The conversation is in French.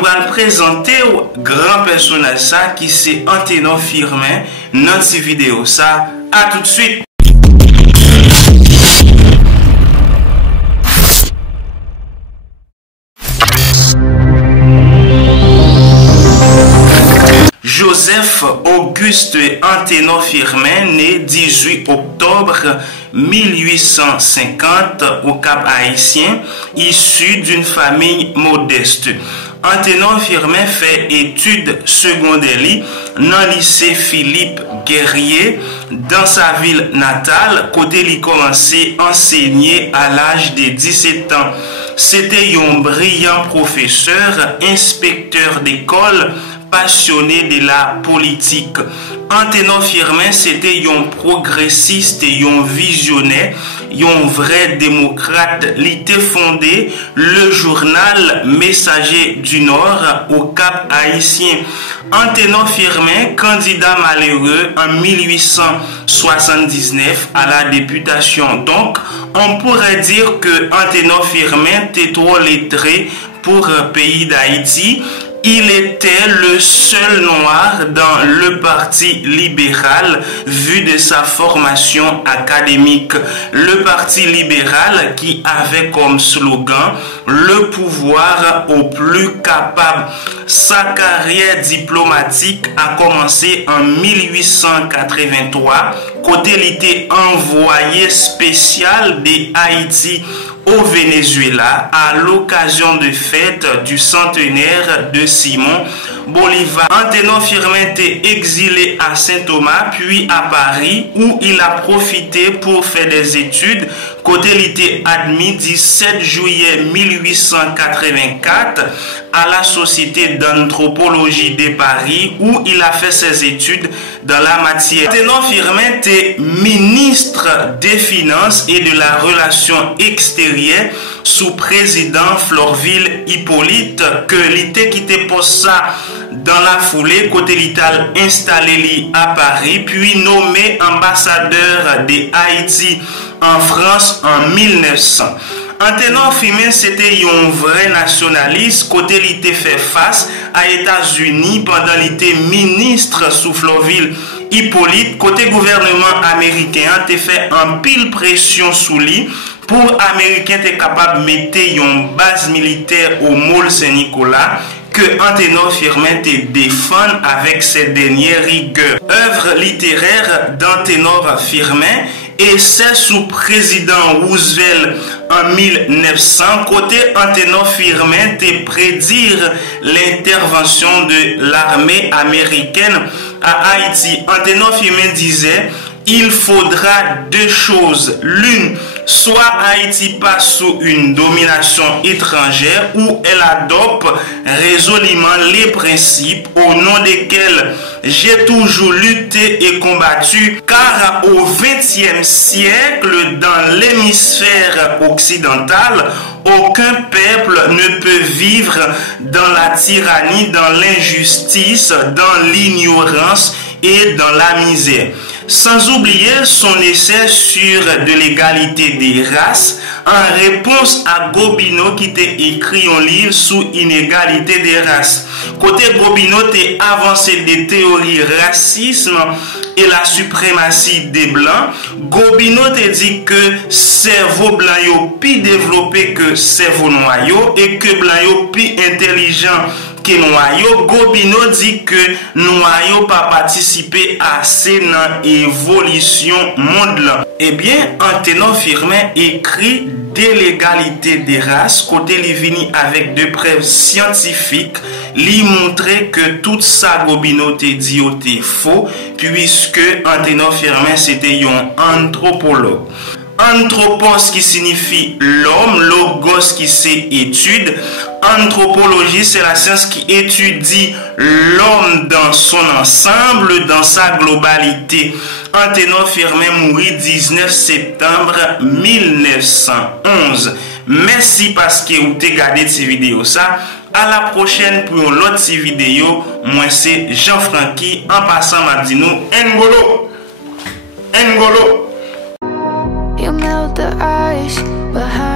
Moi, pour le présenter au grand personnage ça qui c'est Anténon Firmin dans cette vidéo ça. À tout de suite. Joseph Auguste Anténon Firmin, né 18 octobre 1850 au Cap Haïtien, issu d'une famille modeste. Anténon Firmin fait études secondaires dans le lycée Philippe Guerrier dans sa ville natale, côté il commençait à enseigner à l'âge de 17 ans. C'était un brillant professeur, inspecteur d'école, passionné de la politique. Anténon Firmin, c'était un progressiste et un visionnaire, un vrai démocrate. Il était fondé le journal Messager du Nord au Cap Haïtien. Anténon Firmin, candidat malheureux en 1879 à la députation. Donc, on pourrait dire que Anténon Firmin était trop lettré pour le pays d'Haïti. Il était le seul noir dans le parti libéral vu de sa formation académique. Le parti libéral qui avait comme slogan le pouvoir au plus capable. Sa carrière diplomatique a commencé en 1883 côté il était envoyé spécial de Haïti au Venezuela à l'occasion de fête du centenaire de Simon Bolivar. Anténon Firmin était exilé à Saint-Thomas puis à Paris où il a profité pour faire des études. Côté il était admis 17 juillet 1884 à la Société d'anthropologie de Paris où il a fait ses études dans la matière. Anténon Firmin était ministre des Finances et de la Relation extérieure sous président Florville Hippolyte que l'ité quitté pour ça dans la foulée côté l'Ital installé à Paris puis nommé ambassadeur de Haïti en France en 1900. Anténon Firmin c'était un vrai nationaliste côté il était fait face à États-Unis pendant il était ministre sous Florville Hippolyte côté gouvernement américain a fait en pile pression sous lui pour américain était capable de mettre une base militaire au Môle Saint-Nicolas que Anténon Firmin te défend avec ses dernières rigueurs. Œuvre littéraire d'Anténon Firmin et c'est sous président Roosevelt en 1900 côté Anténon Firmin te prédire l'intervention de l'armée américaine à Haïti. Anténon Firmin disait il faudra deux choses. L'une, soit Haïti passe sous une domination étrangère ou elle adopte résolument les principes au nom desquels j'ai toujours lutté et combattu, car au XXe siècle, dans l'hémisphère occidental, aucun peuple ne peut vivre dans la tyrannie, dans l'injustice, dans l'ignorance et dans la misère. Sans oublier son essai sur de l'égalité des races en réponse à Gobineau qui t'a écrit un livre sous inégalité des races. Côté Gobineau t'a avancé des théories racisme et la suprématie des blancs. Gobineau t'a dit que cerveau blanc est plus développé que cerveau noir et que blanc est plus intelligent noyau. Gobineau dit que noyau pas participer assez dans l'évolution monde. Eh bien, Anténon Firmin écrit de l'égalité des races côté il vini avec des preuves scientifiques lui montrer que tout ça Gobineau te dit était faux puisque Anténon Firmin c'était un anthropologue. Anthropos qui signifie l'homme, logos qui c'est étude. Anthropologie, c'est la science qui étudie l'homme dans son ensemble, dans sa globalité. Anténon Firmin mourit 19 septembre 1911. Merci parce que vous avez regardé cette vidéo. Ça. À la prochaine pour une autre vidéo. Moi, c'est Jean-Francky. En passant, m'a dit nous, Ngolo. Ngolo. You melt the ice behind